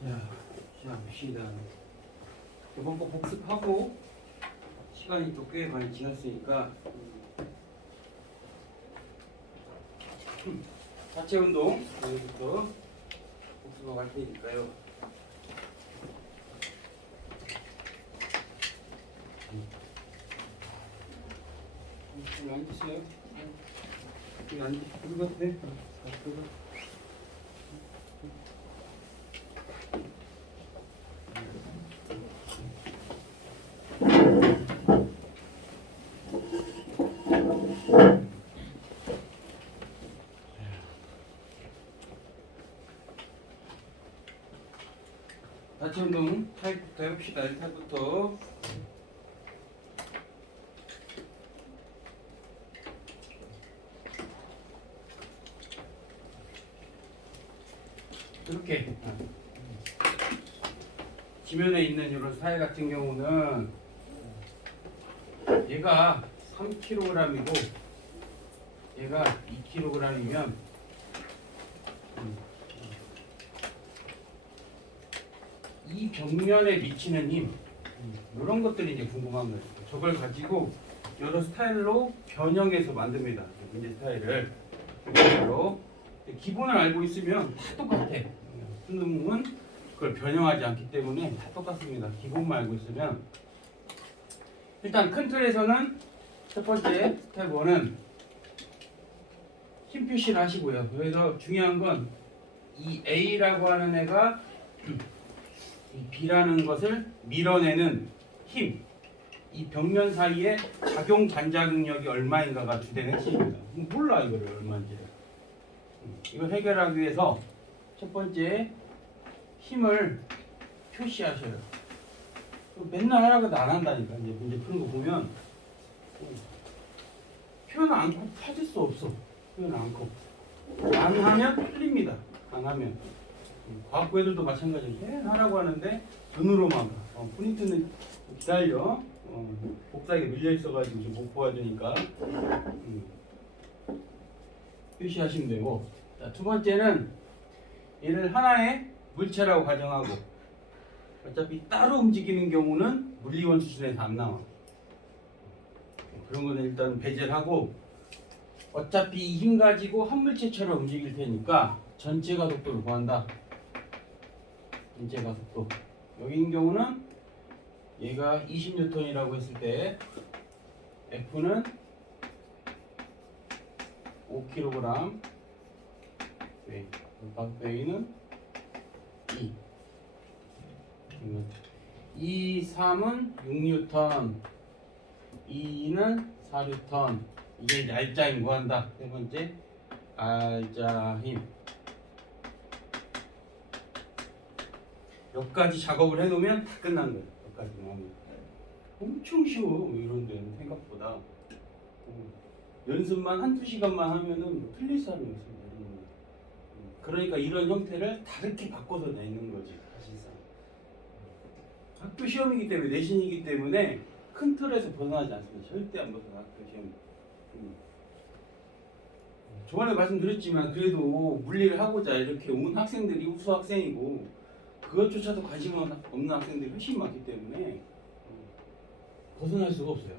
자, 시작합시다. 이번 거 복습하고 시간이 또 꽤 많이 지났으니까 하체 운동 여기부터 복습하고 할 테니까요. 여기 앉으세요. 여기 앉을 것 같아. 하체 운동 타입부터 해봅시다. 1타입부터 이렇게 지면에 있는 이런 사회 같은 경우는 얘가 3kg이고 얘가 2kg이면 이 벽면에 미치는 힘 이런 것들이 이제 궁금한 거예요. 저걸 가지고 여러 스타일로 변형해서 만듭니다. 문제 스타일을 기본을 알고 있으면 다 똑같아. 수능은 그걸 변형하지 않기 때문에 다 똑같습니다. 기본만 알고 있으면 일단 큰 틀에서는 첫 번째 스텝 1은 힘 표시를 하시고요. 그래서 중요한 건 이 A라고 하는 애가 이 B라는 것을 밀어내는 힘, 이 벽면 사이에 작용 반작용력이 얼마인가가 주된 핵심입니다. 몰라 이거를 얼마인지를. 이걸 해결하기 위해서 첫 번째 힘을 표시하셔요. 맨날 하라고 안 한다니까. 이제 문제 푸는 거 보면 표현 않고 찾을 수 없어. 표현 않고 안 하면 틀립니다. 안 하면 과학부 애들도 마찬가지예요. 하라고 하는데 눈으로만 봐. 프린트는 기다려. 복사기가 밀려 있어가지고 지금 못 보여주니까 표시하시면 되고. 자, 두 번째는 얘를 하나의 물체라고 가정하고 어차피 따로 움직이는 경우는 물리원 수준에서 안 나와. 그런 거는 일단 배제를 하고 어차피 이 힘 가지고 한 물체처럼 움직일 테니까 전체 가속도를 구한다. 전체 가속도. 여기인 경우는 얘가 20N이라고 했을 때 F는 5kg, A는 2. 3은 6N, 2는 4N. 이게 이제 알짜 힘 구한다. 세 번째, 알짜 힘. 여기까지 작업을 해놓으면 다 끝난 거예요. 여기까지만 하면. 엄청 쉬워. 이런 데는 생각보다. 연습만 한두 시간만 하면은 뭐 틀릴 사람이 없습니다. 그러니까 이런 형태를 다르게 바꿔서 내는 거지. 사실상. 학교 시험이기 때문에, 내신이기 때문에 큰 틀에서 벗어나지 않습니다. 절대 안 벗어나, 학교 시험. 저번에 말씀드렸지만 그래도 물리를 하고자 이렇게 온 학생들이 우수 학생이고 그것조차도 관심 없는 학생들이 훨씬 많기 때문에 벗어날 수가 없어요.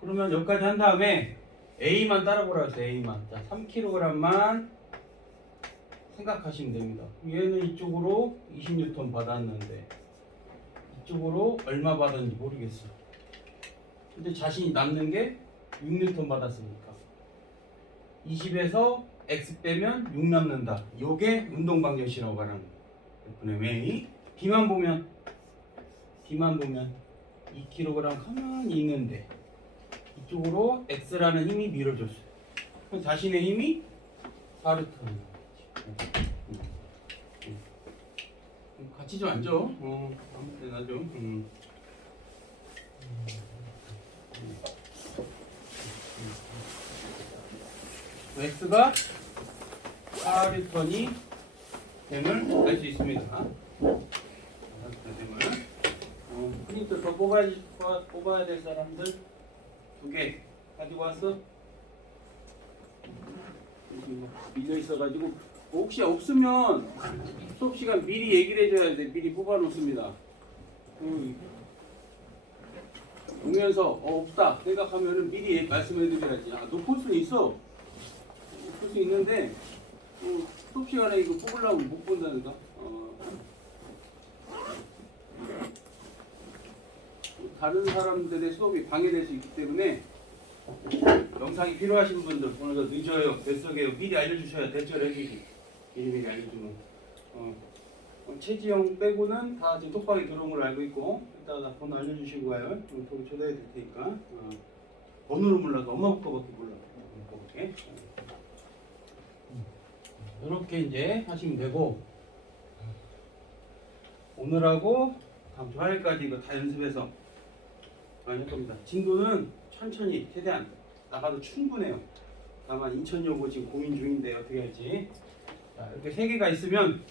그러면 여기까지 한 다음에 A만 따라보라 했어요. A만. 자, 3kg만 생각하시면 됩니다. 얘는 이쪽으로 20N 받았는데 이쪽으로 얼마 받았는지 모르겠어. 근데 자신이 남는 게 6N 받았으니까 20에서 X 빼면 6 남는다. 요게 운동방정식이라고 말하는 거예요. F의 B만 보면 2kg 가만히 있는데 이쪽으로 X라는 힘이 밀어줬어요. 그럼 자신의 힘이 4N. 같이 좀 앉아. 아무 때나 좀. X가 4N이 됨을 알 수 있습니다. 프린터 더 뽑아야 될 사람들 2개 가지고 왔어? 밀려 있어가지고 혹시 없으면 수업 시간 미리 얘기를 해줘야 돼. 미리 뽑아놓습니다. 오면서 없다 생각하면은 미리 말씀해드려야지. 아, 너 볼 수 있어. 볼 수 있는데 수업 시간에 이거 뽑으려면 못 본다니까. 다른 사람들의 수업이 방해될 수 있기 때문에 영상이 필요하신 분들 오늘도 늦어요, 뱃속에요 미리 알려주셔야 대처를 해주시. 미리 알려주면 최지영 빼고는 다 지금 톡방에 들어온 걸로 알고 있고 이따가 번호 알려주시고 가요. 거기 초대해 드릴 테니까. 번호를 몰라도 엄마 거밖에 몰라. 이렇게. 이렇게 이제 하시면 되고 오늘하고 다음 주 화요일까지 이거 다 연습해서 할 겁니다. 진도는 천천히 최대한 나가도 충분해요. 다만 인천여고 지금 고민 중인데 어떻게 할지. 자, 이렇게 세 개가 있으면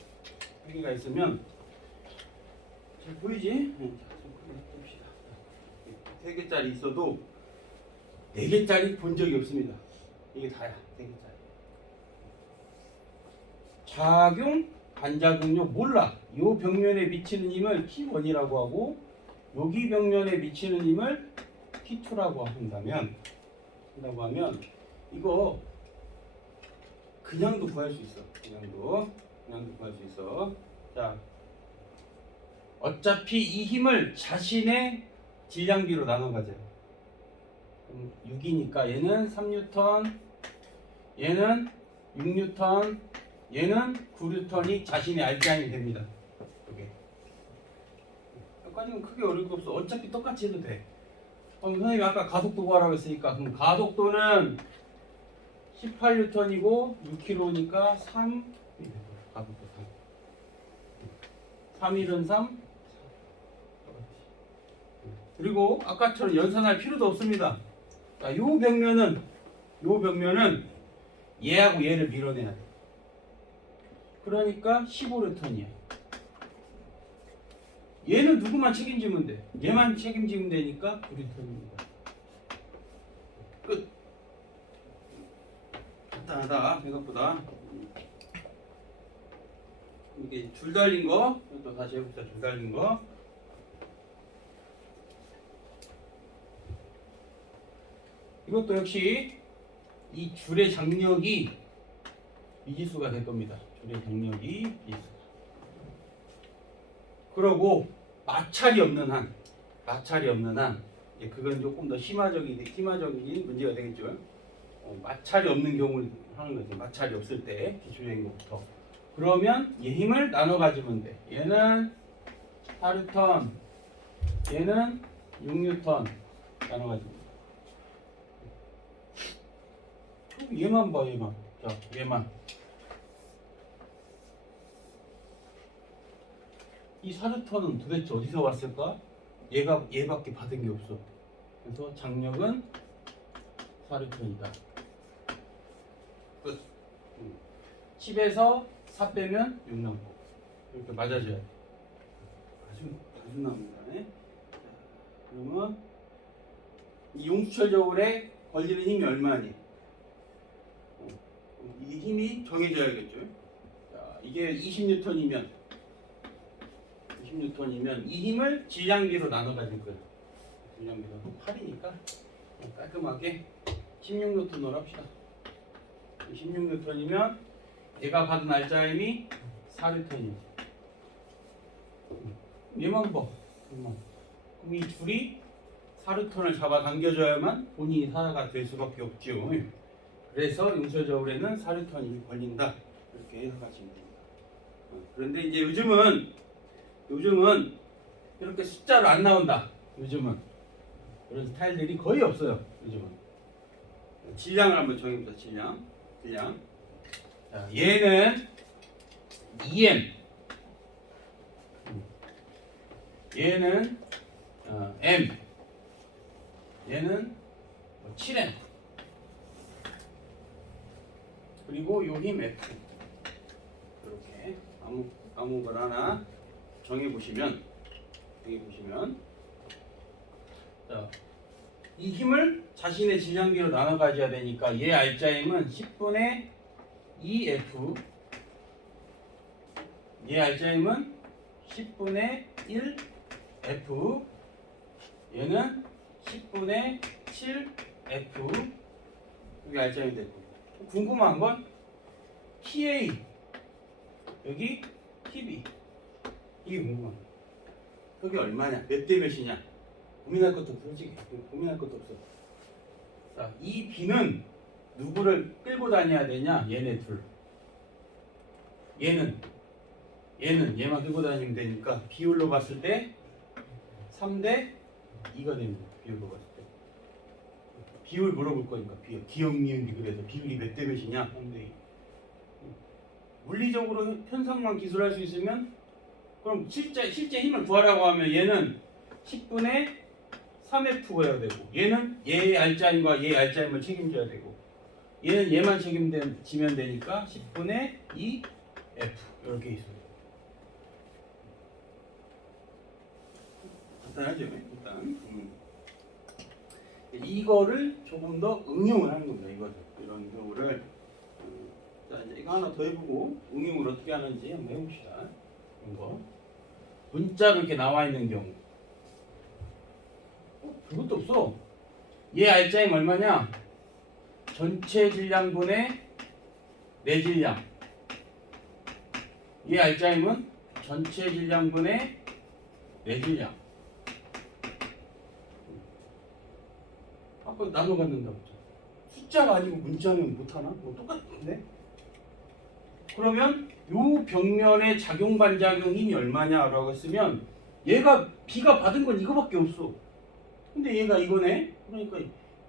잘 보이지? 봅시다. 세 개짜리 있어도 네 개짜리 본 적이 없습니다. 이게 다야. 네 개짜리. 작용, 반작용력 몰라. 요 벽면에 미치는 힘을 T1이라고 하고 여기 벽면에 미치는 힘을 T2라고 한다면 이거 그냥도 구할 수 있어. 그냥도 구할 수 있어. 자, 어차피 이 힘을 자신의 질량비로 나눠 가져요. 6이니까 얘는 3N, 얘는 6N, 얘는 9N이 자신의 알짱이 됩니다. 이게. 여기까지는 크게 어려울 거 없어. 어차피 똑같이 해도 돼. 선생님이 아까 가속도 구하라고 했으니까 그럼 가속도는 18N이고 6km니까 3 가속도 3 1은 3 그리고 아까처럼 연산할 필요도 없습니다. 자, 요 벽면은 얘하고 얘를 밀어내야 돼. 그러니까 15N이야. 얘는 누구만 책임지면 돼. 얘만 책임지면 되니까 9N입니다. 끝. 간단하다 생각보다. 이게 줄 달린 거 또 다시 해봅시다. 줄 달린 거. 이것도 역시 이 줄의 장력이 미지수가 될 겁니다. 줄의 장력이 미지수. 그러고 마찰이 없는 한, 그건 조금 더 심화적인 문제가 되겠죠. 마찰이 없는 경우를 하는 거죠. 마찰이 없을 때 기초적인 것부터. 그러면 얘 힘을 나눠 가지면 돼. 얘는 8N, 얘는 6N 나눠 가지고. 얘만 봐, 얘만. 자, 얘만. 이 4N은 도대체 어디서 왔을까? 얘밖에 받은 게 없어. 그래서 장력은 4N이다. 끝. 10에서 4 빼면 6 나오고. 이렇게 맞아줘야 돼. 아주 나옵니다. 그러면 이 용수철 저울에 걸리는 힘이 얼마니? 이 힘이 정해져야겠죠. 자, 이게 20N이면 이 힘을 질량비로 나눠 가질 거예요. 질량비로 8이니까 깔끔하게 16N으로 합시다. 16N이면 얘가 받은 알짜힘이 4N이에요. 얘만 봐. 그럼 이 줄이 4N을 잡아당겨줘야만 본인이 사자가 될 수밖에 없죠. 그래서 용수철 저울에는 4N이 걸린다. 이렇게 해석하시면 됩니다. 그런데 이제 요즘은 이렇게 숫자로 안 나온다. 요즘은 그런 스타일들이 거의 없어요. 요즘은 질량을 한번 정해보자. 질량. 자, 얘는 2M, 얘는 M, 얘는 7M. 그리고 요 힘 F. 이렇게 아무 걸 하나 정해보시면 자, 이 힘을 자신의 질량비로 나눠 가져야 되니까 얘 알짜 힘은 10분의 2F 얘 알짜임은 10분의 1 F, 얘는 10분의 7 F. 여기 알짜임이 되고, 궁금한 건 TA, 여기 TB, 이게 궁금한 거야. 여기 얼마냐, 몇 대 몇이냐, 고민할 것도 없어. 솔직히 고민할 것도 없어. 자, 이 B는 누구를 끌고 다녀야 되냐? 얘네 둘. 얘는 얘만 끌고 다니면 되니까 비율로 봤을 때 3대 2가 됩니다. 비율로 봤을 때. 비율 물어볼 거니까 비율. 기억, 미음, 그래서 비율이 몇 대 몇이냐? 3대 2. 물리적으로 현상만 기술할 수 있으면 그럼 실제 힘을 구하라고 하면 얘는 10분의 3F 해야 되고, 얘는 얘 알짜임과 얘 알짜임을 책임져야 되고, 얘는 얘만 책임지면 되니까 10분의 2F 이렇게 있어요. 간단하죠, 일단. 이거를 조금 더 응용을 하는 겁니다. 이런 경우를. 자, 이제 이거 하나 더 해보고 응용을 어떻게 하는지 한번 해봅시다. 이거 문자로 이렇게 나와 있는 경우. 그것도 없어. 얘 알짜임 얼마냐? 전체 질량분의 내질량. 얘 알짜임은 전체 질량분의 내질량. 아까 나눠 갖는다고 했잖아. 숫자가 아니고 문자면 못하나? 뭐 똑같은데? 그러면 요 벽면의 작용 반작용 힘이 얼마냐라고 했으면 얘가 B가 받은 건 이거밖에 없어. 근데 얘가 이거네. 그러니까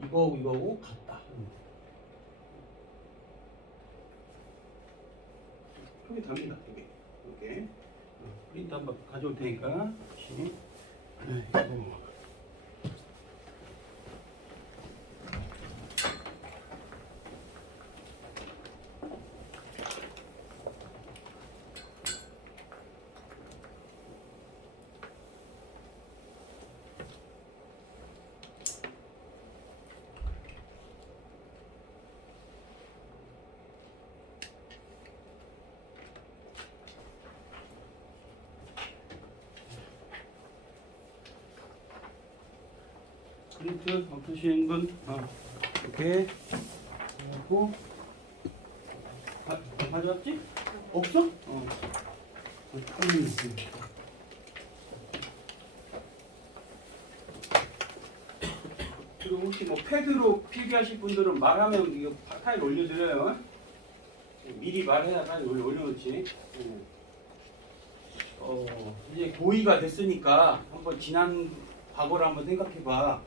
이거하고 같다. 이렇게 답니다. 이렇게. 프린트 한번 가져올 테니까. 프린트 없으신 분, 이렇게 하고 가져왔지? 없어? 그리고 혹시 뭐 패드로 필기하실 분들은 말하면 이거 파일 올려드려요. 미리 말해야 파일 올려놓지. 이제 고2가 됐으니까 한번 지난 과거를 한번 생각해봐.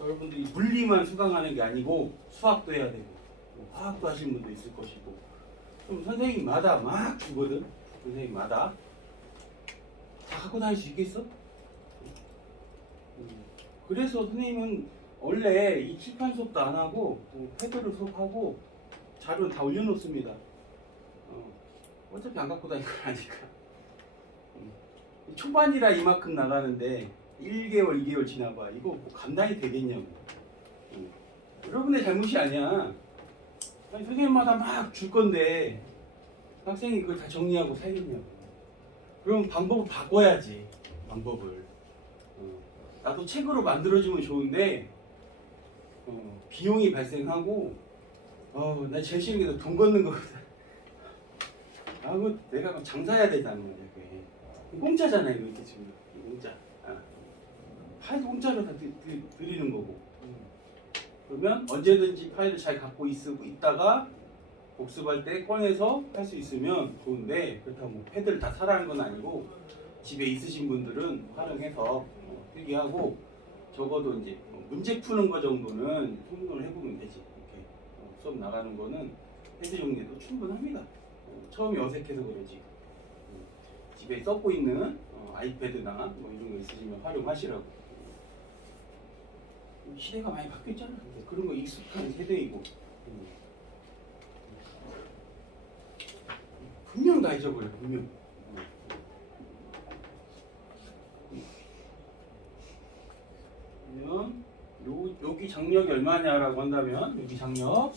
여러분들이 물리만 수강하는 게 아니고 수학도 해야 되고 화학도 하시는 분도 있을 것이고, 그럼 선생님마다 막 주거든. 선생님마다 다 갖고 다닐 수 있겠어? 그래서 선생님은 원래 이 칠판 수업도 안 하고 패드로 수업하고 자료는 다 올려놓습니다. 어차피 안 갖고 다닐 거라니까. 초반이라 이만큼 나가는데 1개월, 2개월 지나봐. 이거 뭐 감당이 되겠냐고. 여러분의 잘못이 아니야. 아니, 선생님마다 막 줄 건데 학생이 그걸 다 정리하고 살겠냐고. 그럼 방법을 바꿔야지. 방법을. 나도 책으로 만들어주면 좋은데 비용이 발생하고 나 제일 싫은 게 돈 걷는 거거든. 내가 장사해야 되잖아. 공짜잖아 이거 이렇게 지금. 공짜. 파일 공짜로 다 드리는 거고. 그러면 언제든지 파일을 잘 갖고 있다가 복습할 때 꺼내서 할 수 있으면 좋은데, 그렇다고 뭐 패드를 다 사라는 건 아니고 집에 있으신 분들은 활용해서 필기하고 적어도 이제 문제 푸는 거 정도는 성공을 해보면 되지. 이렇게 수업 나가는 거는 패드 정리도 충분합니다. 처음이 어색해서 그러지. 집에 써고 있는 아이패드나 뭐 이런 거 있으시면 활용하시라고. 시대가 많이 바뀌었잖아. 그런 거 익숙한 세대이고. 분명 다 잊어버려. 분명. 그러면 여기 장력이 얼마냐라고 한다면 여기 장력.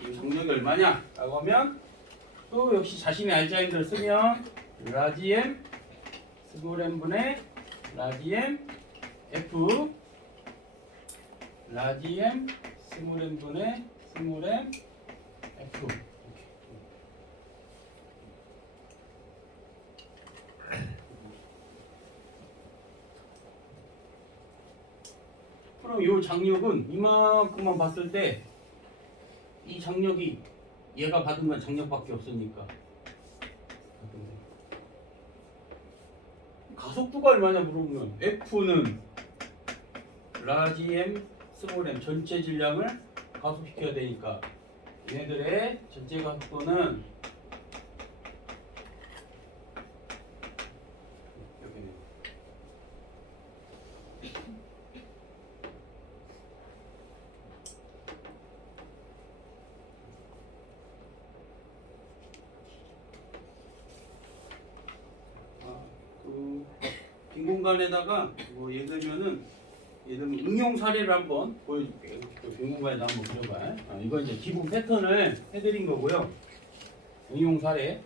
이 장력이 얼마냐라고 하면 또 역시 자신의 알자임들을 쓰면 라지 m 스몰 m분의 라지 m f 라지 m 스몰 m분의 스몰 m f. 그럼 이 장력은 이만큼만 봤을 때 이 장력이 얘가 받은 건 장력밖에 없으니까 가속도가 얼마냐 물어보면 F는 라지 m 스몰 m 전체 질량을 가속시켜야 되니까 얘네들의 전체 가속도는 여기네. 빈 공간에다가 뭐 예를 들면 응용 사례를 한번 보여줄게요. 빈 공간에다 한번 그려봐. 이건 이제 기본 패턴을 해드린 거고요. 응용 사례.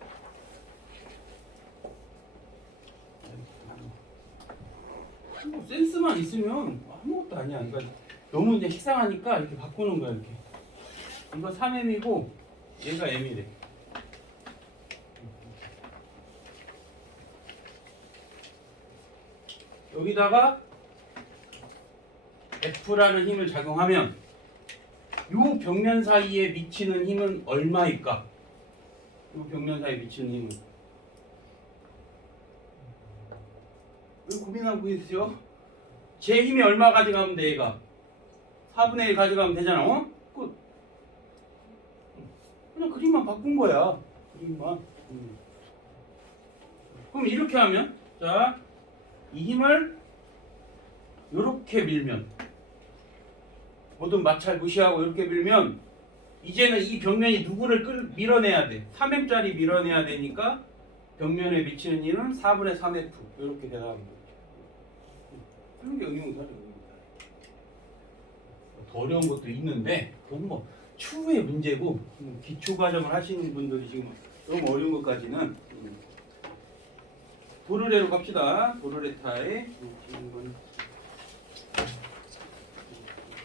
뭐 센스만 있으면 아무것도 아니야. 그러니까 너무 이제 식상하니까 이렇게 바꾸는 거야. 이렇게. 이거 3m이고 얘가 m이래. 여기다가 F라는 힘을 작용하면 이 벽면 사이에 미치는 힘은 얼마일까? 이 벽면 사이에 미치는 힘은 왜 고민하고 있으죠? 제 힘이 얼마 가져가면 돼 얘가? 4분의 1 가져가면 되잖아. 어? 끝. 그냥 그림만 바꾼 거야. 그림만. 그럼 이렇게 하면 자, 이 힘을 이렇게 밀면 모든 마찰 무시하고 이렇게 밀면 이제는 이 벽면이 누구를 밀어내야 돼. 3m짜리 밀어내야 되니까 벽면에 미치는 힘은 4분의 3f 이렇게 대답합니다. 그런 게 응용사례입니다. 더 어려운 것도 있는데 그건 뭐 추후의 문제고 기초 과정을 하시는 분들이 지금 너무 어려운 것까지는 도르래로 갑시다. 도르래타에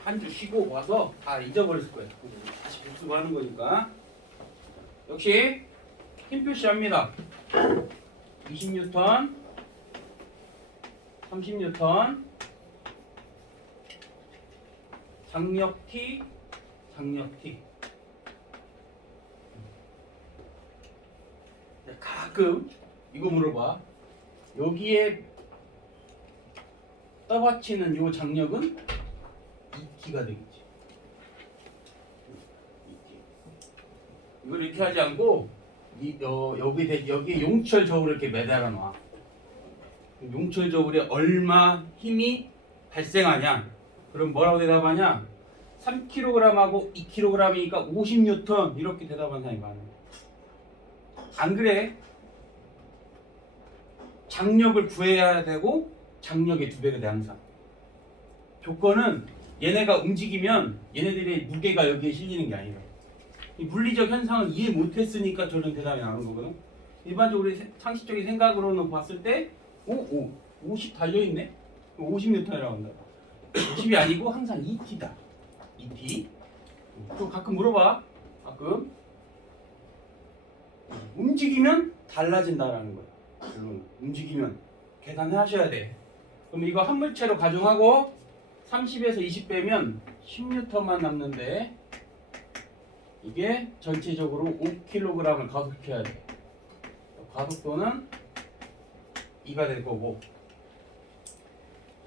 한 주 쉬고 와서 다 잊어버렸을 거예요. 다시 복습하는 거니까. 역시 힘 표시합니다. 20N, 30N, 장력 T, 장력 T. 가끔 이거 물어봐. 여기에 떠받치는 요 장력은 2T가 되겠지. 2T. 이걸 이렇게 하지 않고 여기에 용철 저울을 이렇게 매달아 놔. 용철 저울에 얼마 힘이 발생하냐? 그럼 뭐라고 대답하냐? 3kg하고 2kg이니까 50N 이렇게 대답하는 사람이 많아요. 안 그래? 장력을 구해야 되고 장력의 2배가 돼 항상. 조건은 얘네가 움직이면 얘네들의 무게가 여기에 실리는 게 아니라 이 물리적 현상을 이해 못했으니까 저런 대답이 나오는 거거든. 일반적으로 상식적인 생각으로는 봤을 때 50 달려있네? 50N이라고 한다. 50이 아니고 항상 2T다. 2T. 또 가끔 물어봐. 가끔 움직이면 달라진다라는 거야. 결론 움직이면 계산해 하셔야 돼. 그럼 이거 한 물체로 가정하고 30에서 20 빼면 10N만 남는데 이게 전체적으로 5kg을 가속시켜야 돼. 가속도는 2가 될 거고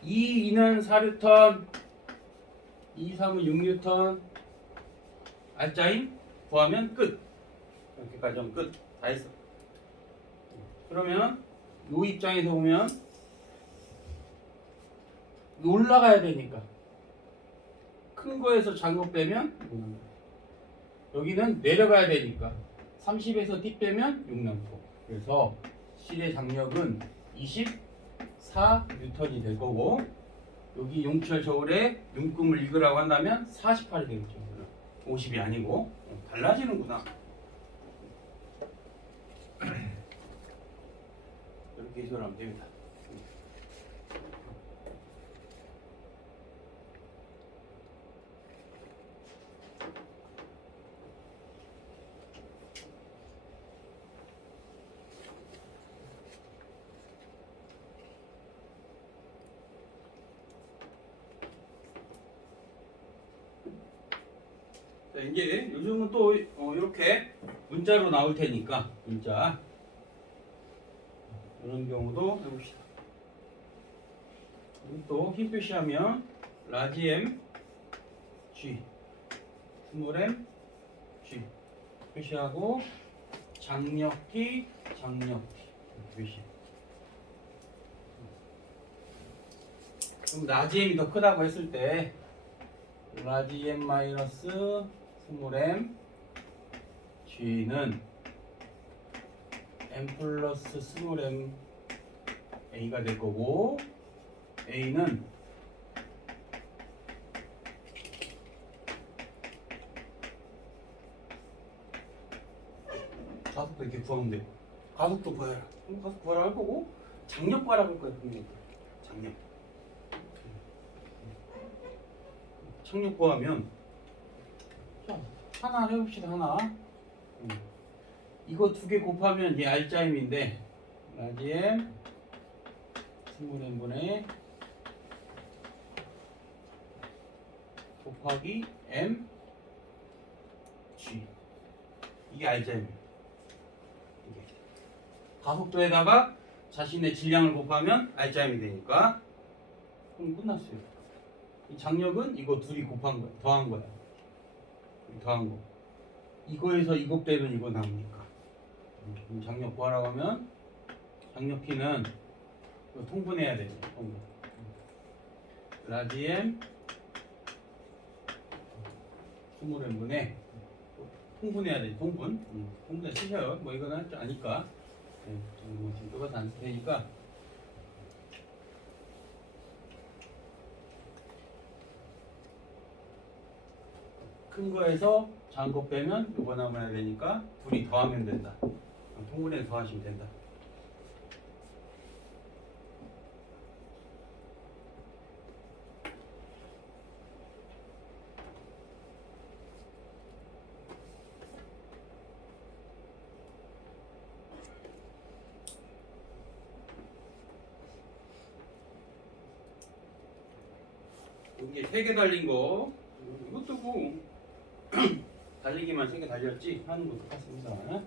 2는 4N, 2, 3은 6N 알짜임 구하면 끝. 이렇게까지 하면 끝. 다 했어. 그러면 요 입장에서 보면 올라가야 되니까 큰 거에서 장력 빼면 여기는 내려가야 되니까 30에서 T 빼면 6 남고 그래서 실의 장력은 24N이 될 거고 여기 용철 저울에 윤금을 읽으라고 한다면 48이 되겠죠. 50이 아니고 달라지는구나. 이렇게 해석하면 됩니다. 자, 이제 요즘은 또 이렇게 문자로 나올 테니까 문자 이런 경우도 해봅시다. 또 힘 표시하면 라지 M G, 스몰 M G 표시하고 장력 T, 장력 T 표시. 그럼 라지 M이 더 크다고 했을 때 라지 M 마이너스 스몰 M G는 M 플러스 스몰 M A가 될 거고, A는 가속도 이렇게 구하면 돼. 가속도 구하라. 그럼 가속 구하라 할 거고, 장력 구하라 할 거야. 장력. 장력 구하면 자, 하나 해봅시다. 하나. 이거 두 개 곱하면 얘 R자임인데 라지 M 스몰 M분의 곱하기 M G, 이게 R자임이에요. 이게 가속도에다가 자신의 질량을 곱하면 R자임이 되니까 그럼 끝났어요. 이 장력은 이거 둘이 곱한 거야. 더한 거야. 더한 거. 이거에서 이거 빼면 이거 나오니까. 장력 구하라고 하면 장력 T는 통분해야 되죠. 통분. 라지 M 스몰 M분의 통분해야 되죠. 통분. 통분해 쓰셔요. 뭐 이거는 할 줄 아니까. 뭐 지금 똑같이 안 쓰니까. 큰 거에서 작은 거 빼면 이거 남아야 되니까 둘이 더하면 된다. 통분해서 더하시면 된다. 이게 3개 달린 거, 이것도 뭐 달리기만 3개 달렸지 하는 거 똑같습니다.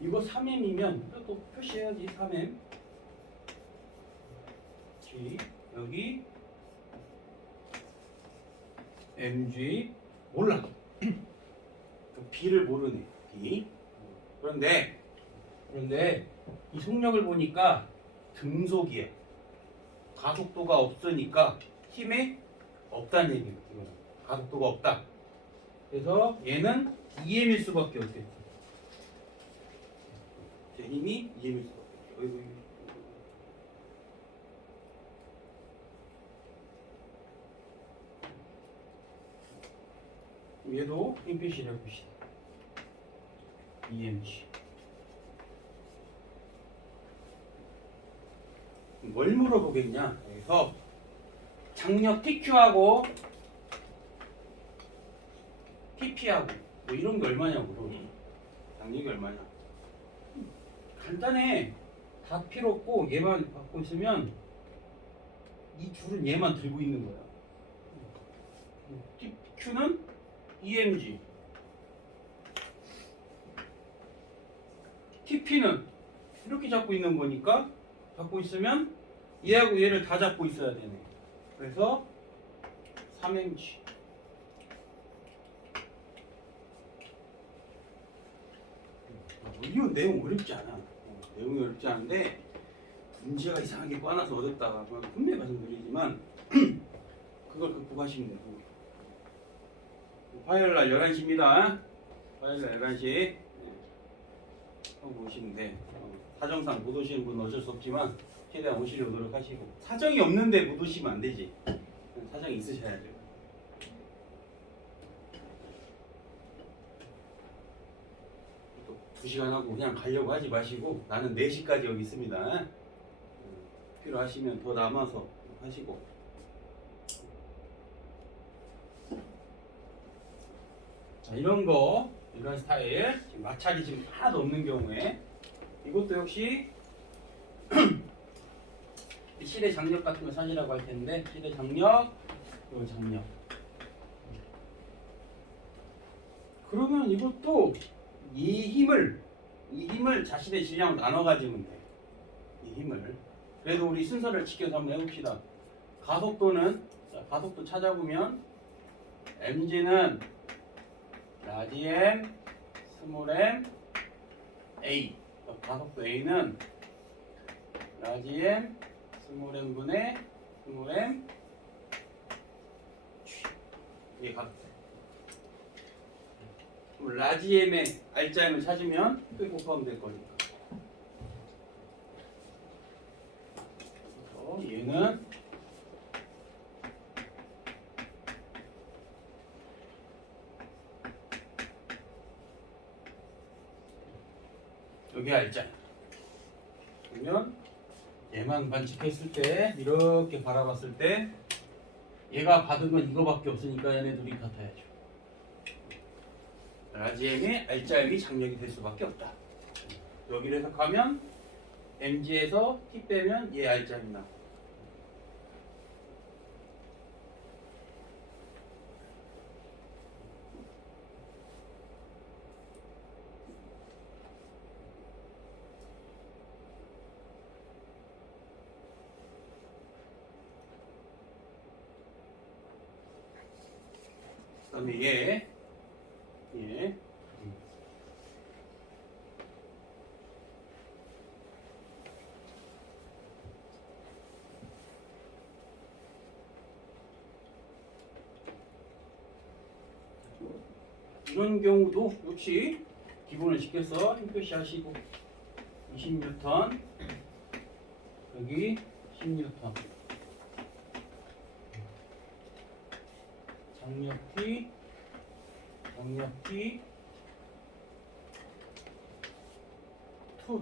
이거 3M이면 또 표시해야지. 3M G, 여기 MG 몰라. B를 모르네. B. 그런데 이 속력을 보니까 등속이야. 가속도가 없으니까 힘이 없다는 얘기예요. 가속도가 없다. 그래서 얘는 EM일 수밖에 없겠죠. 제 힘이 EM일 수밖에 없죠. 어이구. 얘도 힘 표시를 해봅시다. EMG. 뭘 물어보겠냐? 여기서 장력 TQ하고 TP하고 뭐 이런 게 얼마냐고 물어보죠. 장력이 얼마냐? 간단해. 다 필요 없고 얘만 갖고 있으면 이 줄은 얘만 들고 있는 거야. TQ는 EMG, TP는 이렇게 잡고 있는 거니까 잡고 있으면 얘하고 얘를 다 잡고 있어야 되네. 그래서 3mg. 이거 내용 어렵지 않아. 내용이 어렵지 않은데 문제가 이상하게 꽈놔서 어렵다. 분명히 말씀드리지만 그걸 극복하시면 되고. 화요일날 11시입니다. 화요일날 11시 하고 오시면 돼. 사정상 못 오시는 분은 어쩔 수 없지만 최대한 오시려고 노력하시고, 사정이 없는데 못 오시면 안 되지. 사정이 있으셔야죠. 2시간 하고 그냥 가려고 하지 마시고 나는 4시까지 여기 있습니다. 필요하시면 더 남아서 하시고. 자, 이런 거, 이런 스타일 지금 마찰이 지금 하나도 없는 경우에 이것도 역시 실의 장력 같은 거 찾으라고 할 텐데 실의 장력, 요 장력. 그러면 이것도 이 힘을 자신의 질량으로 나눠 가지면 돼. 이 힘을. 그래도 우리 순서를 지켜서 한번 해봅시다. 가속도는 가속도 찾아보면 mg는 라지 m, 스몰 m, a. 가속도 a는 라지 m, 스몰 m 분의 스몰 m 이게 가속도. 라지 m의 알자 m을 찾으면 또 곱하면 될 거니까. 얘는 여기 알자. 그러면 얘만 관측했을 때 이렇게 바라봤을 때 얘가 받은 건 이거밖에 없으니까 얘네 둘이 같아야죠. 라지엠의 알자엠이 장력이 될 수밖에 없다. 여기를 해석하면 mg에서 t 빼면 얘 알자엠이 나와. 그다음에 얘. 이런 경우도 역시 기본을 지켜서 힘 표시하시고 20N 여기 10N 장력 T 장력 T 2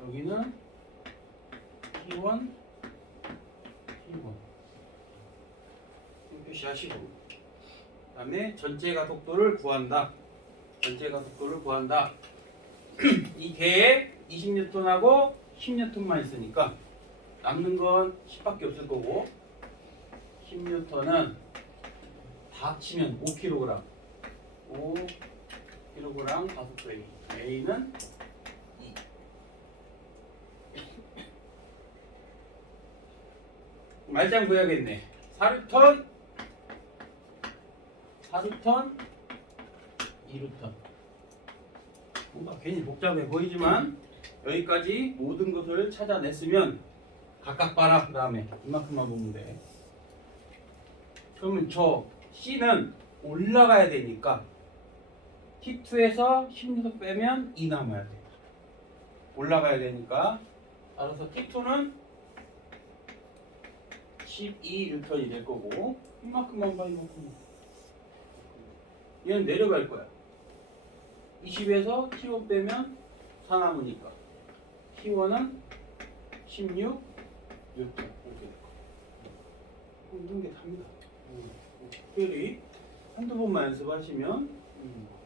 여기는 T1 힘 표시하시고 그 다음에 전체 가속도를 구한다. 전체 가속도를 구한다. 이 개에 20N하고 10N만 있으니까 남는 건 10밖에 없을 거고 10N은 다 합치면 5kg 5kg 가속도 A A는 2 말짱 구해야겠네. 4루턴 2루턴 뭔가 괜히 복잡해 보이지만 여기까지 모든 것을 찾아냈으면 각각 봐라. 그 다음에 이만큼만 보면 돼. 그러면 저 C는 올라가야 되니까 T2에서 10N 빼면 2 남아야 돼. 올라가야 되니까 따라서 T2는 12N이 될 거고 이만큼만 봐. 이만큼. 얘는 내려갈 거야. 20에서 T1 빼면 4 남으니까 T1은 16 이렇게 될 거야. 이런 게 답니다. 특별히 한두 번만 연습하시면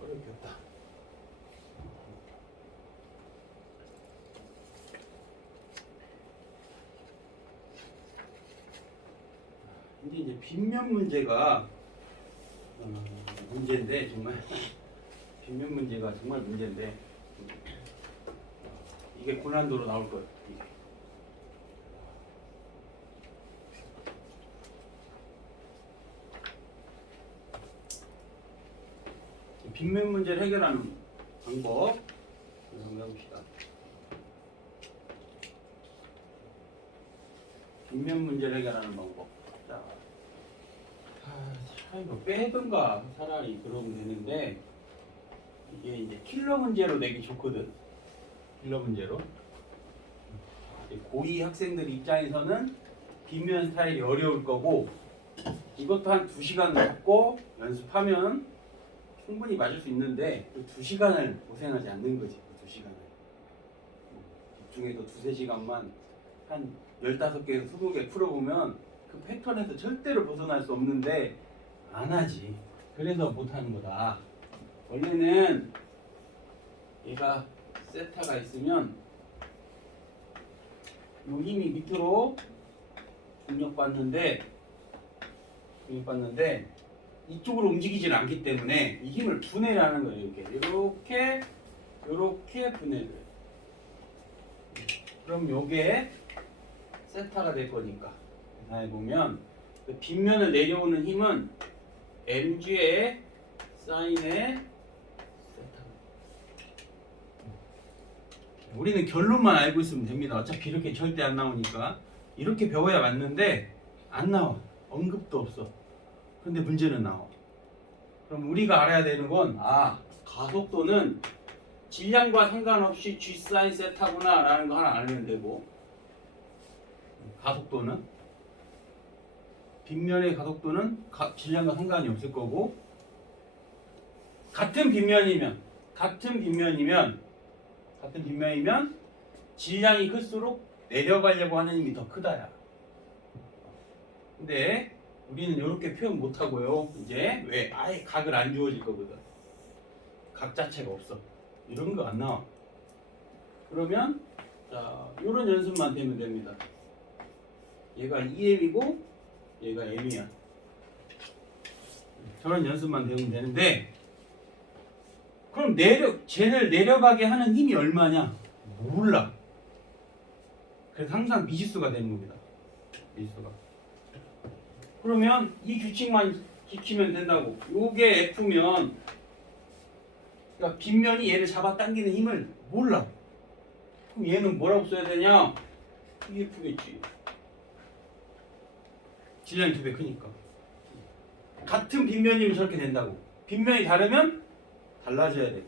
어렵게 없다. 이제 빗면 문제가 문제인데 정말 빗면 문제가 정말 문제인데 이게 고난도로 나올 거예요. 이게. 빗면 문제를 해결하는 방법 한번 해봅시다. 빗면 문제를 해결하는 방법. 자, 이거 빼든가 차라리 그러면 되는데 이게 이제 킬러 문제로 내기 좋거든. 킬러 문제로. 고2 학생들 입장에서는 빗면 스타일이 어려울 거고 이것도 한 2시간 갖고 연습하면 충분히 맞을 수 있는데 2시간을 고생하지 않는 거지. 2시간을 집중해서 2~3시간만 한 15개에서 20개 풀어보면 그 패턴에서 절대로 벗어날 수 없는데 안 하지. 그래서 못하는 거다. 원래는 얘가 세타가 있으면 이 힘이 밑으로 중력받는데 이쪽으로 움직이질 않기 때문에 이 힘을 분해를 하는 거예요. 이렇게 분해를. 그럼 요게 세타가 될 거니까. 계산해 보면 그 빗면을 내려오는 힘은 mg의 사인의 세타. 우리는 결론만 알고 있으면 됩니다. 어차피 이렇게 절대 안 나오니까. 이렇게 배워야 맞는데 안 나와. 언급도 없어. 근데 문제는 나와. 그럼 우리가 알아야 되는 건 가속도는 질량과 상관없이 g 사인 세타구나 라는 거 하나 알면 되고, 가속도는 빗면의 가속도는 질량과 상관이 없을 거고, 같은 빗면이면 질량이 클수록 내려가려고 하는 힘이 더 크다야. 근데 우리는 이렇게 표현 못 하고요. 이제 왜? 아예 각을 안 주어질 거거든. 각 자체가 없어. 이런 거 안 나와. 그러면 자, 이런 연습만 되면 됩니다. 얘가 2m이고 얘가 m이야. 저런 연습만 되면 되는데, 그럼 쟤를 내려가게 하는 힘이 얼마냐? 몰라. 그래서 항상 미지수가 되는 겁니다. 미지수가. 그러면 이 규칙만 지키면 된다고. 요게 F면, 그러니까 빗면이 얘를 잡아당기는 힘을 몰라. 그럼 얘는 뭐라고 써야 되냐? EF겠지. 질량이 2배 크니까. 같은 빗면이면 저렇게 된다고. 빗면이 다르면 달라져야 돼.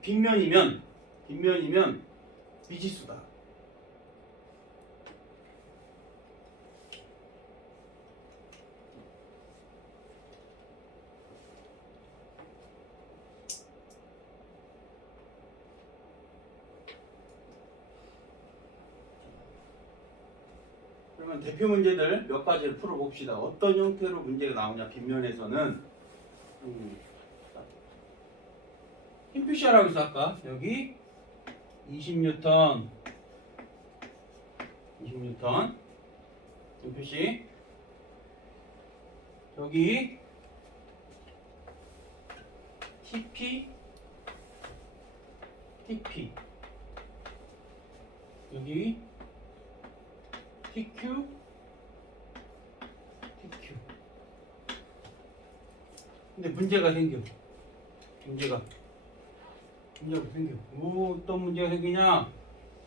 빗면이면 미지수다. 그러면 대표 문제들 몇 가지를 풀어봅시다. 어떤 형태로 문제가 나오냐, 빗면에서는. 힘 표시하라고 해서 아까 여기 20N 힘 표시, 여기 TP 여기 TQ 근데 문제가 생겨. 어떤 문제가 생기냐?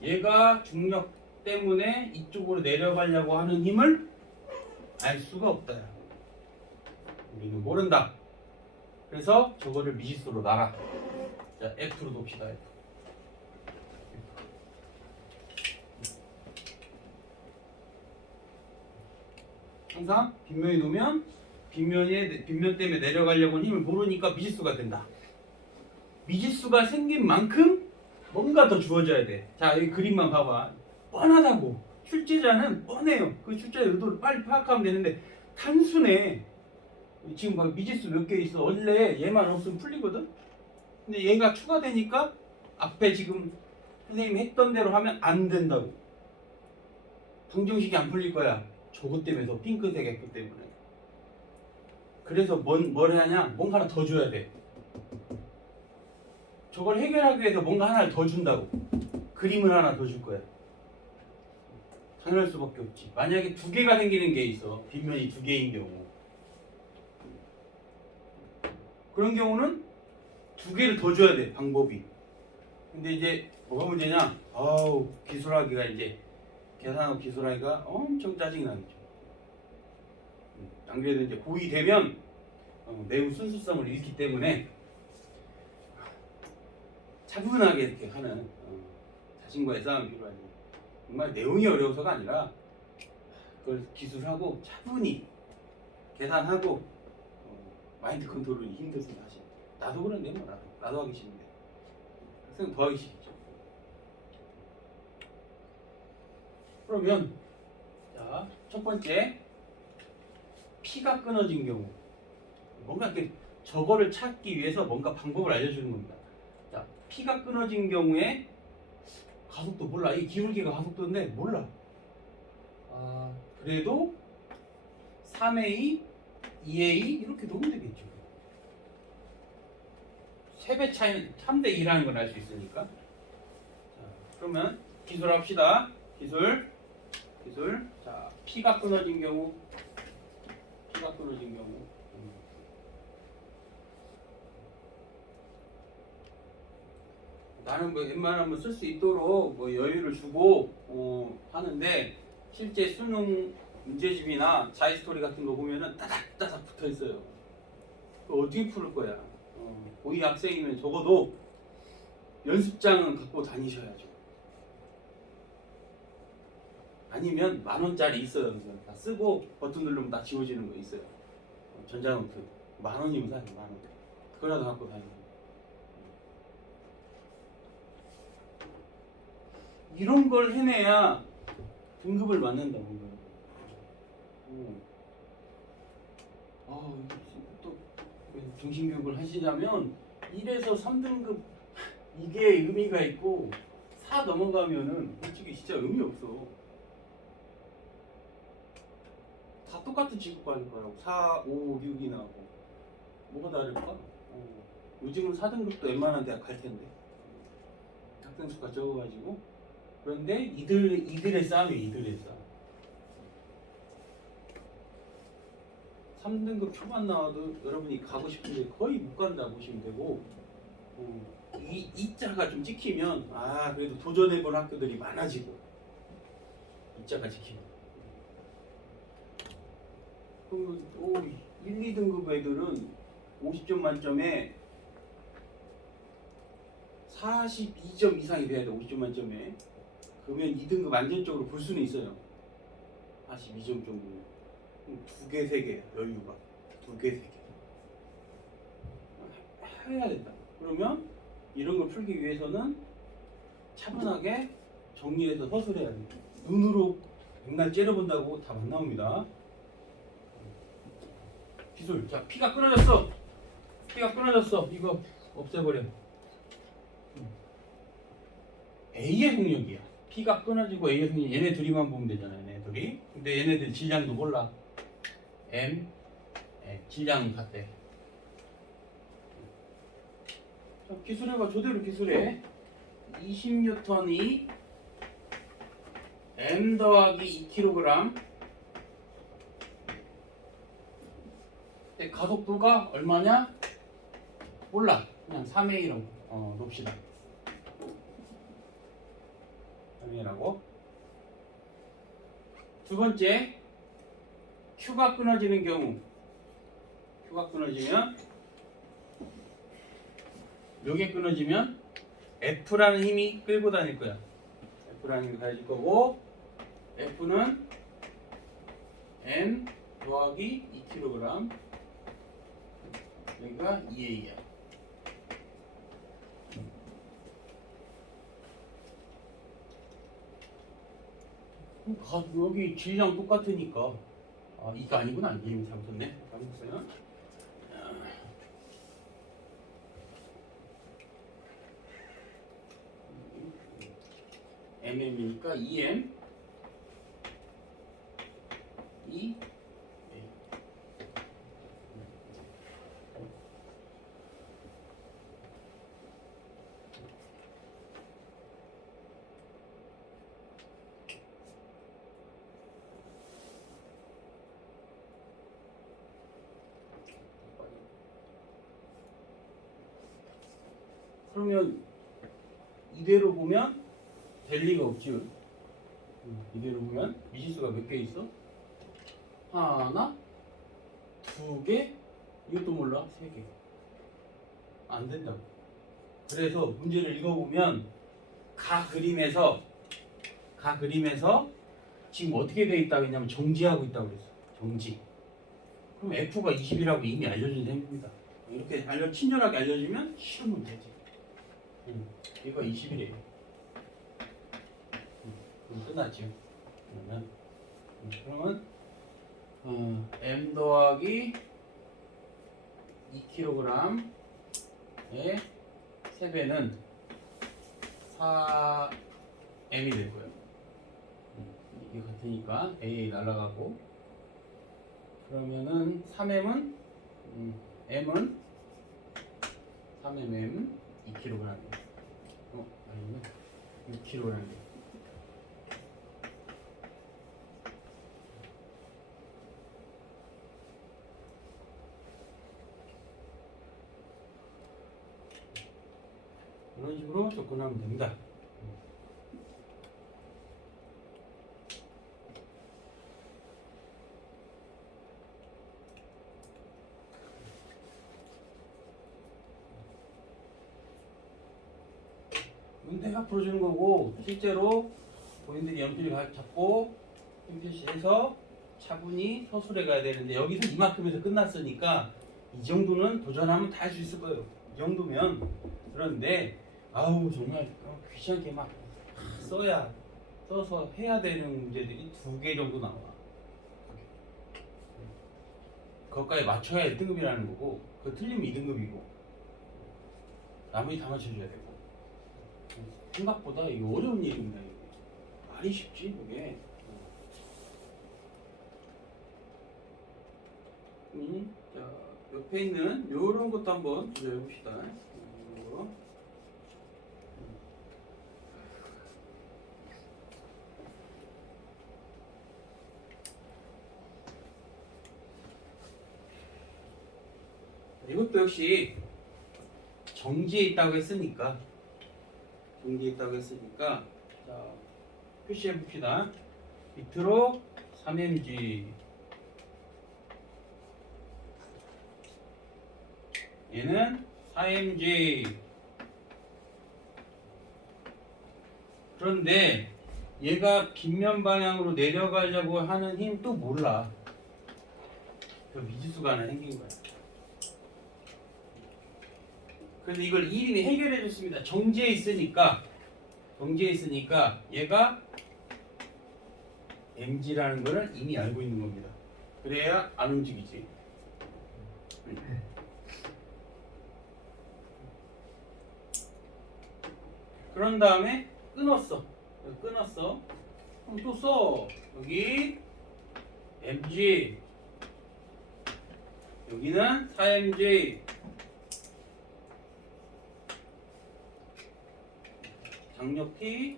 얘가 중력 때문에 이쪽으로 내려가려고 하는 힘을 알 수가 없다. 우리는 모른다. 그래서 저거를 미지수로 놔라. 자, F로 둡시다. F. 항상 빗면에 놓으면 빗면 때문에 내려가려고 하는 힘을 모르니까 미지수가 된다. 미지수가 생긴 만큼 뭔가 더 주어져야 돼. 자, 여기 그림만 봐봐. 뻔하다고. 출제자는 뻔해요. 그 출제자 의도를 빨리 파악하면 되는데 단순해. 지금 봐, 미지수 몇 개 있어. 원래 얘만 없으면 풀리거든. 근데 얘가 추가되니까 앞에 지금 선생님이 했던 대로 하면 안 된다고. 방정식이 안 풀릴 거야. 저것 때문에, 더 핑크색 F 때문에. 그래서 뭘 하냐? 뭔가 하나 더 줘야 돼. 저걸 해결하기 위해서 뭔가 하나를 더 준다고. 그림을 하나 더 줄 거야. 당연할 수밖에 없지. 만약에 2개가 생기는 게 있어. 빗면이 2개인 경우. 그런 경우는 2개를 더 줘야 돼, 방법이. 근데 이제 뭐가 문제냐? 기술하기가 이제 계산하고 기술하기가 엄청 짜증이 나겠죠. 안 그래도 이제 고2 되면 매우 순수성을 잃기 때문에 차분하게 이렇게 하는 자신과의 싸움이 필요하죠. 정말 내용이 어려워서가 아니라 그걸 기술하고 차분히 계산하고 마인드 컨트롤이 힘들습니다. 사실 나도 그런데 뭐 나도 하기 싫은데 학생 더 하기 싫죠. 그러면 자, 첫 번째 피가 끊어진 경우 뭔가 이렇게 저거를 찾기 위해서 뭔가 방법을 알려주는 겁니다. 자, 피가 끊어진 경우에 가속도 몰라. 이 기울기가 가속도인데 몰라. 그래도 3A, 2A 이렇게 놓으면 되겠죠. 3배 차이는 3대 2라는 걸 알 수 있으니까. 자, 그러면 기술 합시다. 기술. 자, 피가 끊어진 경우. 나는 뭐 웬만하면 쓸 수 있도록 뭐 여유를 주고 하는데 실제 수능 문제집이나 자이스토리 같은 거 보면은 따닥따닥 붙어 있어요. 그거 어떻게 풀을 거야? 고2 학생이면 적어도 연습장은 갖고 다니셔야죠. 아니면 10,000원짜리 있어요. 다 쓰고 버튼 누르면 다 지워지는 거 있어요. 전자노트 10,000원이면 사요. 10,000원. 그거라도 갖고 다니고. 이런 걸 해내야 등급을 맞는다고. 또 중심교육을 하시자면 1에서 3등급 이게 의미가 있고 4 넘어가면은 솔직히 진짜 의미 없어. 다 똑같은 취급받을 거라고. 4, 5, 6이 나오고 뭐가 다를까? 요즘은 4등급도 웬만한 대학 갈 텐데 학생 수가 적어가지고. 그런데 이들의 싸움이 이들의 싸움. 3등급 초반 나와도 여러분이 가고 싶은데 거의 못 간다 보시면 되고, 이 자가 좀 찍히면 그래도 도전해본 학교들이 많아지고, 이 자가 찍히면. 그러면 1, 2등급 애들은 50점 만점에 42점 이상이 돼야 돼. 50점 만점에. 그러면 2등급 안전적으로 볼 수는 있어요. 42점 정도. 2개, 3개 여유가. 2개, 3개. 해야 된다. 그러면 이런 걸 풀기 위해서는 차분하게 정리해서 서술해야 돼. 눈으로 백날 째려본다고 답 안 나옵니다. 기술. 자, 피가 끊어졌어. 이거 없애버려. A의 속력이야. P가 끊어지고 A의 속력. 얘네 둘이만 보면 되잖아요. 얘네 둘이. 근데 얘네들 질량도 몰라. M, 질량은 같대. 자, 기술해봐. 저대로 기술해. 20N이 M 더하기 2kg. 근데 가속도가 얼마냐? 몰라. 그냥 3A라고 놓읍시다. 3A라고. 두 번째, Q가 끊어지는 경우. Q가 끊어지면, 요게 끊어지면 F라는 힘이 끌고 다닐 거야. F라는 힘이 가질 거고, F는 M 더하기 2kg. 여기가 2A야. 여기 질량 똑같으니까. 이거 아니구나. 이름이 잘못했네. 잘못했어요. mm이니까 2m 2 그러면 이대로 보면 될 리가 없지요. 이대로 보면 미지수가 몇 개 있어? 하나, 두 개, 이것도 몰라, 세 개. 안 된다고. 그래서 문제를 읽어보면 가 그림에서 지금 어떻게 돼 있다고 했냐면 정지하고 있다고 그랬어. 정지. 그럼 F가 20이라고 이미 알려준 셈입니다. 이렇게 친절하게 알려주면 쉬운 문제지. 얘가 20이래요. 그럼 끝났죠. 그러면 M 더하기 2kg의 세배는 4m이 될 거예요. 이게 같으니까 A 날라가고, 그러면은 3m은 M은 3mm 2kg. 아니면 6kg. 이런 식으로 접근하면 됩니다. 문제가 풀어주는 거고, 실제로 본인들이 연필을 잡고 표시해서 차분히 서술해 가야 되는데, 여기서 이만큼에서 끝났으니까 이 정도는 도전하면 다 할 수 있을 거예요. 이 정도면. 그런데 아우 정말 귀찮게 막 써서 해야 되는 문제들이 2개 정도 나와. 그것까지 맞춰야 1등급이라는 거고, 그거 틀리면 2등급이고, 나머지 다 맞춰줘야 되고. 생각보다 이게 어려운 일입니다. 이게. 말이 쉽지 그게. 자, 옆에 있는 요런 것도 한번 조절해 봅시다. 요거. 이것도 역시 정지에 있다고 했으니까 자, 표시해 봅시다. 밑으로 3mg, 얘는 4mg. 그런데 얘가 빗면 방향으로 내려가려고 하는 힘 또 몰라. 그 미지수가 하나 생긴 거야. 그래서 이걸 이름이 해결해 줬습니다. 정지에 있으니까 얘가 mg라는 거를 이미 알고 있는 겁니다. 그래야 안 움직이지. 그런 다음에 끊었어. 그럼 또 써. 여기 mg, 여기는 4mg. 장력 T.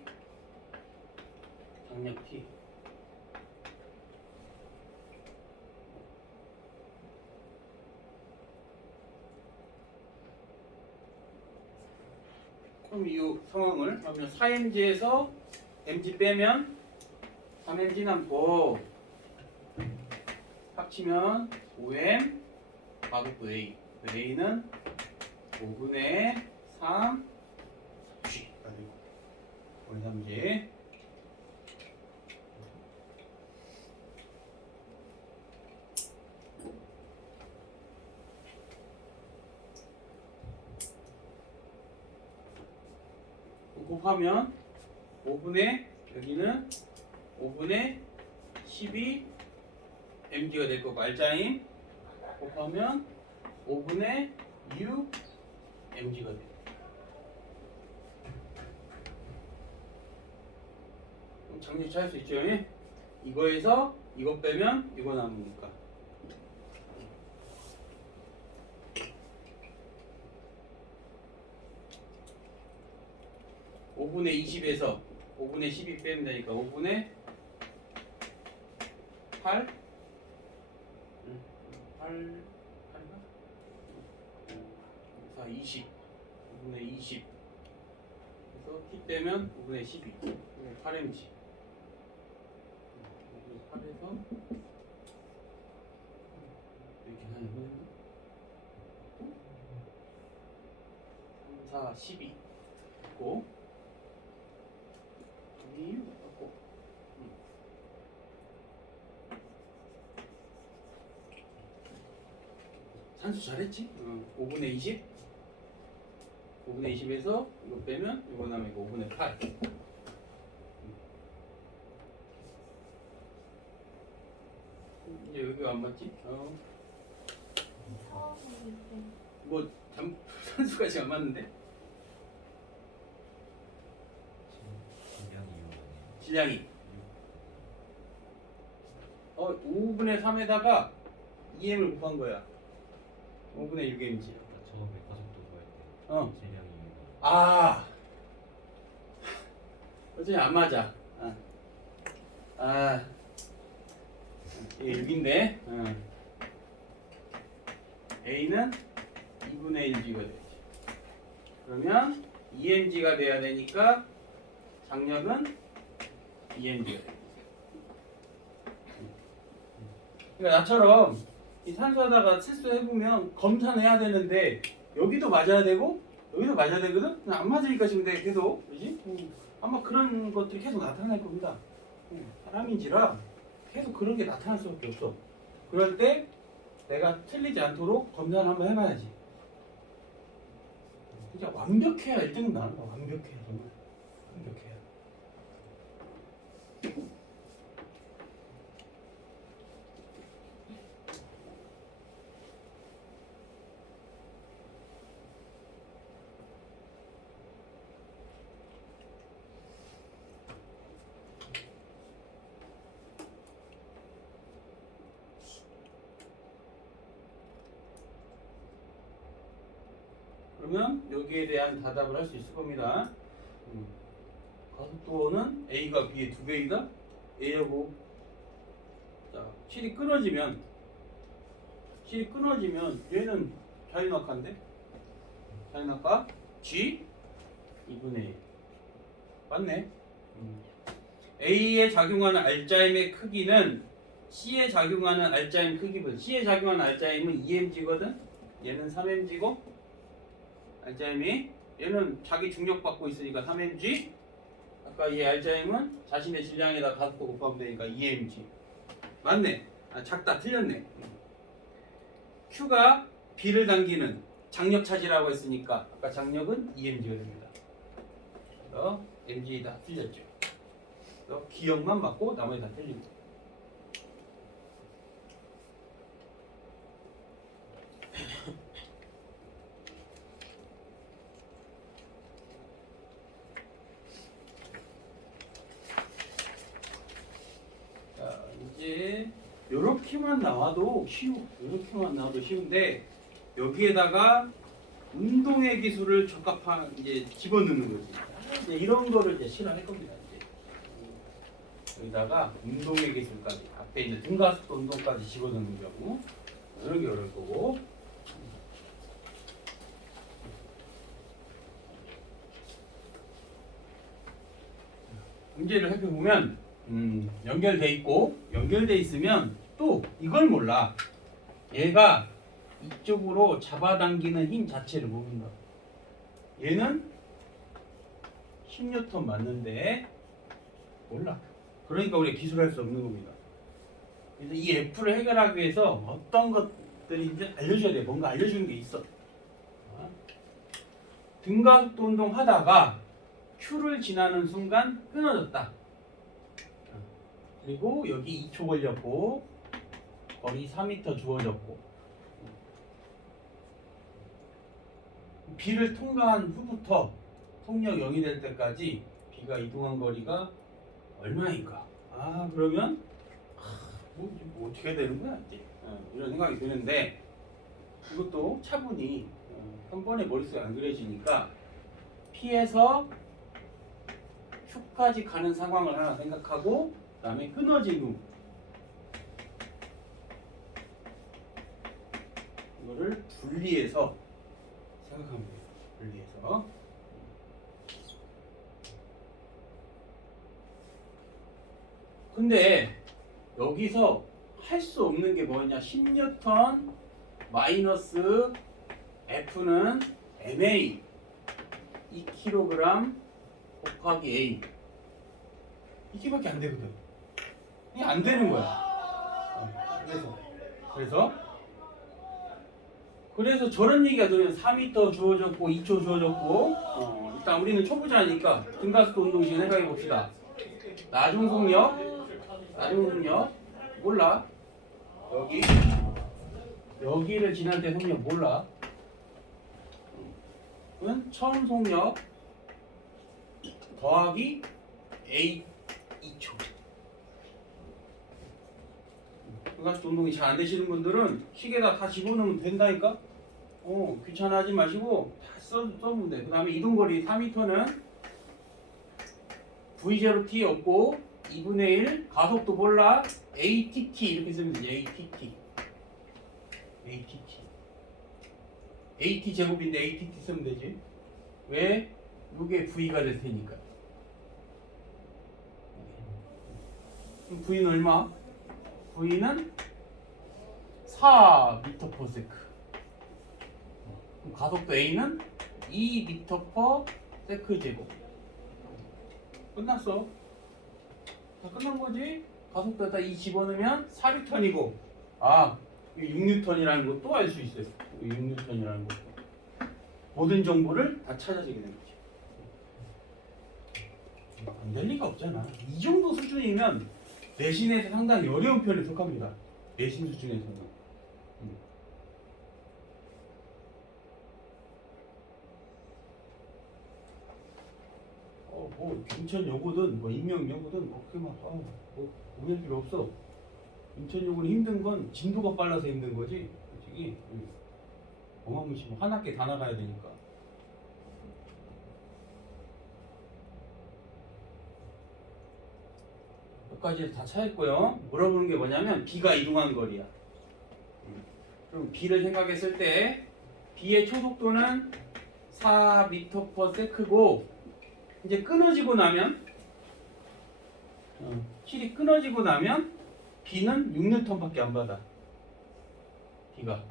그럼 이 상황을 하면 4mg에서 mg 빼면 3mg 남고, 합치면 5m 마구또 A. A는 5분의 3 G가 되고, 5분의 3G. 곱하면 5분의, 여기는 5분의 12 mg가 될 거고, 알짜임 곱하면 5분의 6 mg가 돼요. 그럼 장식 찾을 수 있죠? 예? 이거에서 이거 빼면 이거 남으니까. (5분의 20에서) (5분의 12) 빼면 되니까 5분의 8? 8? 4, 20. 5분의 20. 그래서 t 빼면 5분의 12. 8mg. 8에서 이렇게 하면 3, 4, 12 있고, 여기 있고. 산수 잘했지? 5분의 20. 5분의 20에서 이거 빼면 이거 나면 이거 5분의 8. 이제 여기가 안 맞지? 뭐 산수까지 안 맞는데? 질량이 5분의 3에다가 2m을 곱한 거야. 5분의 6m이지. 처음에 가속도 구할 때 질량이 어차피 안 맞아. 이게 6인데 A는 2분의 1G가 되지. 그러면 2mg가 돼야 되니까 장력은 2mg가 돼. 그러니까 나처럼 이 산수하다가 실수해보면 검사는 해야 되는데 여기도 맞아야 되고 여기도 맞아야 되거든? 안 맞으니까 지금 내가 계속 그지? 아마 그런 것들이 계속 나타날 겁니다. 사람인지라 계속 그런 게 나타날 수밖에 없어. 그럴 때 내가 틀리지 않도록 검사를 한번 해봐야지. 진짜 완벽해야 1등은 나는 거야. 완벽해야 정말. 완벽해야. 그러면 여기에 대한 답을 할 수 있을 겁니다. 가속도는 A가 B의 2배이다? A하고 자, 실이 끊어지면 얘는 자유낙하인데? 자유낙하 G 2분의 1 맞네. A에 작용하는 알짜임의 크기는 C에 작용하는 알짜임 크기보다 C에 작용하는 알짜임은 2mg거든? 얘는 3mg고 알짜임이 얘는 자기 중력받고 있으니까 3mg. 아까 이 알짜임은 자신의 질량에다 가속도 곱하면 되니까 2mg. 맞네. 작다. 틀렸네. Q가 B를 당기는 장력 차지라고 했으니까 아까 장력은 2mg가 됩니다. 그래서 mg 다 틀렸죠. 그래서 기억만 맞고 나머지 다 틀립니다. 이제 요렇게만 나와도 쉬운데 여기에다가 운동의 기술을 적합한 이제 집어넣는 거지. 이제 이런 거를 이제 실험할 겁니다. 이제 여기다가 운동의 기술까지 앞에 있는 등가속도 운동까지 집어넣는 경우 이런 게 어려울 거고. 문제를 살펴보면 연결돼 있으면 또 이걸 몰라. 얘가 이쪽으로 잡아당기는 힘 자체를 모른다. 얘는 10N 맞는데 몰라. 그러니까 우리가 기술할 수 없는 겁니다. 그래서 이 F를 해결하기 위해서 어떤 것들인지 알려줘야 돼. 뭔가 알려주는 게 있어. 등가속도 운동 하다가 Q를 지나는 순간 끊어졌다. 그리고 여기 2초 걸렸고 거리 4m 주어졌고 B를 통과한 후부터 속력 0이 될 때까지 B가 이동한 거리가 얼마인가? 그러면 뭐 어떻게 해야 되는 거야 이제 이런 생각이 드는데 이것도 차분히 한 번에 머릿속에 안 그려지니까 P에서 Q까지 가는 상황을 하나 생각하고 그 다음에 끊어진 후 이거를 분리해서 생각하면 돼요. 분리해서 근데 여기서 할 수 없는 게 뭐냐 10N 마이너스 F는 MA 2kg 곱하기 A 이게밖에 안 되거든. 이게 안 되는 거야. 그래서 그래서 저런 얘기가 들으면 4m 주어졌고 2초 주어졌고 일단 우리는 초보자니까 등가속도 운동 시간 생각해 봅시다. 나중속력 몰라. 여기를 지날 때 속력 몰라. 그러면 처음 속력 더하기 A 2초. 등가속도 운동이 잘 안 되시는 분들은 시계에다 다 집어넣으면 된다니까. 귀찮아하지 마시고 다 써보면 돼. 그 다음에 이동거리 4m는 V0t 없고 2분의 1 가속도 몰라 ATT 이렇게 쓰면 되지. AT 제곱인데 ATT 쓰면 되지. 왜? 이게 V가 될 테니까. 그럼 V는 얼마? V는 4m/s. 그럼 가속도 A는 2m/s 제곱. 끝났어. 다 끝난 거지? 가속도에다 2 집어넣으면 4N이고, 아, 6N이라는 것도 알 수 있어요. 6N이라는 것도. 모든 정보를 다 찾아지게 된 거지. 안 될 리가 없잖아. 이 정도 수준이면 내신에서 상당히 어려운 편에 속합니다. 내신 수준에서는. 뭐 인천 요구든 뭐 인명 요구든 그렇게 뭐 오해할 필요 없어. 인천 요구는 힘든 건 진도가 빨라서 힘든 거지. 솔직히 어마무시 한 학기 다 나가야 되니까. 여기까지 다 차였고요. 물어보는 게 뭐냐면 B가 이동한 거리야. 그럼 B를 생각했을 때 B의 초속도는 4m/s고 이제 끊어지고 나면 힐이 끊어지고 나면 B는 6N밖에 안 받아. B가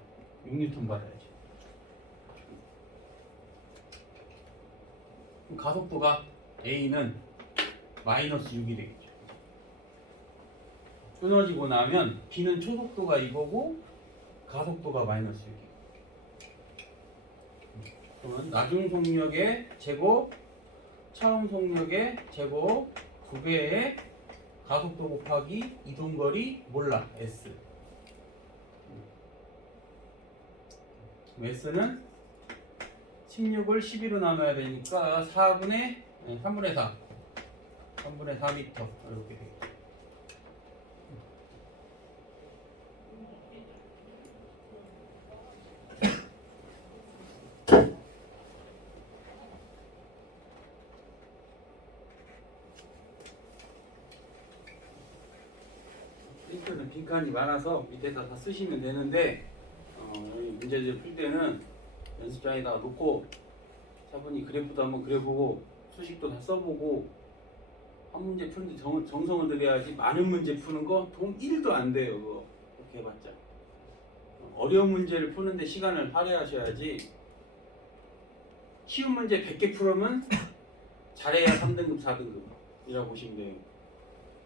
6N 받아야지. 그럼 가속도가 A는 -6이 되겠죠. 끊어지고 나면 B는 초속도가 이거고 가속도가 -6이. 그러면 나중 속력의 제곱 처음 속력의 제곱 2배의 가속도 곱하기 이동거리 몰라 S. S는 16을 12로 나눠야 되니까 3분의 4 3분의 4m 이렇게 되겠죠. 링크는 빈칸이 많아서 밑에다 다 쓰시면 되는데 문제들 풀 때는 연습장에다가 놓고 차분히 그래프도 한번 그려보고 수식도 다 써보고 한 문제 푸는데 정성을 들여야지. 많은 문제 푸는 거 돈 1도 안 돼요. 그거 그렇게 해봤자. 어려운 문제를 푸는데 시간을 할애하셔야지. 쉬운 문제 100개 풀으면 잘해야 3등급 4등급이라고 보시면 돼요.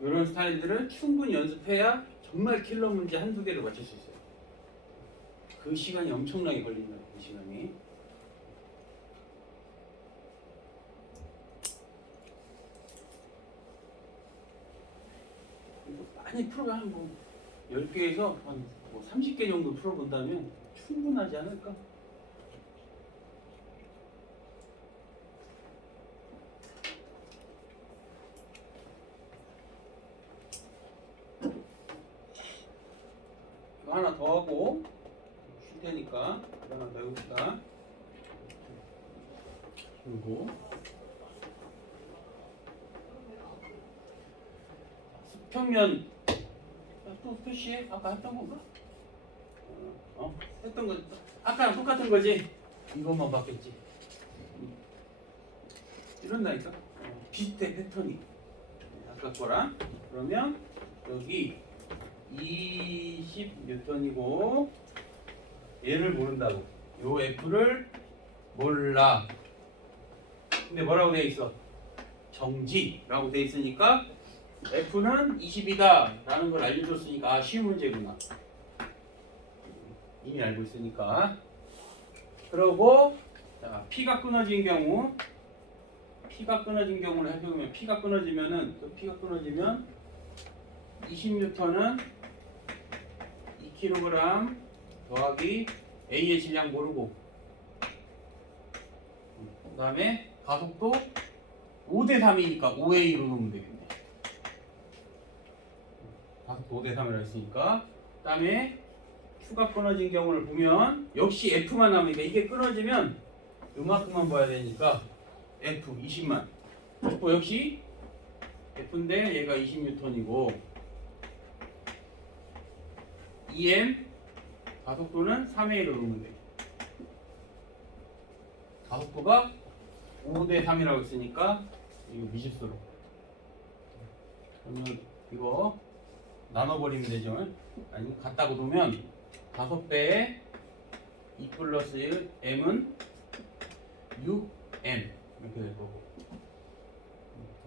이런 스타일들을 충분히 연습해야 정말 킬러 문제 한두 개를 맞출 수 있어요. 그 시간이 엄청나게 걸린다. 그 시간이. 많이 풀어가 뭐 10개에서 한 뭐 30개 정도 풀어본다면 충분하지 않을까? 이거 하나 더 하고 쉴 테니까 하나 더 해봅시다. 그리고 수평면 또 표시해? 아까 했던 건가? 했던 거 아까랑 똑같은 거지? 이것만 바뀌었지. 이런다니까? 비슷해 패턴이. 아까 거랑. 그러면 여기 20N이고 얘를 모른다고. 요 F를 몰라. 근데 뭐라고 돼 있어? 정지라고 돼 있으니까 F는 20이다 라는 걸 알려줬으니까 쉬운 문제구나. 이미 알고 있으니까 그러고 자, P가 끊어진 경우를 해보면 P가 끊어지면 20N은 2kg 더하기 A의 질량 모르고 그 다음에 가속도 5대 3이니까 5A로 놓으면 되겠네. 가속도 5대 3이라고 했으니까 그 다음에 Q가 끊어진 경우를 보면 역시 F만 나오니까 이게 끊어지면 요만큼만 봐야 되니까 F 20만 F 역시 F인데 얘가 20N이고 EM 가속도는 3A로 놓으면 돼. 가속도가 5대 3이라고 했으니까 이거 미집수로 그러면 이거 나눠버리면 되죠. 아니 같다고 놓으면 5배에 2 플러스 M은 6M 이렇게 될 거고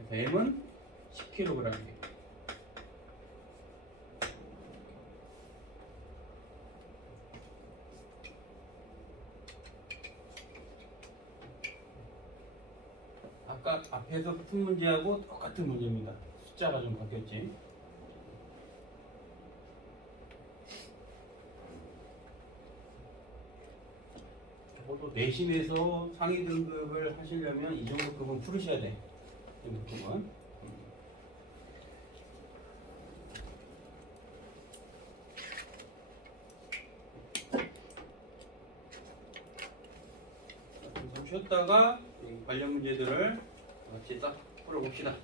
그래서 M은 10kg 돼. 아까 앞에서 푼 문제하고 똑같은 문제입니다. 숫자가 좀 바뀌었지. 저도 내신에서 상위 등급을 하시려면 이 정도 급은 풀으셔야 돼. 이 정도 급은. 좀 쉬었다가 이 관련 문제들을 같이 딱 풀어봅시다.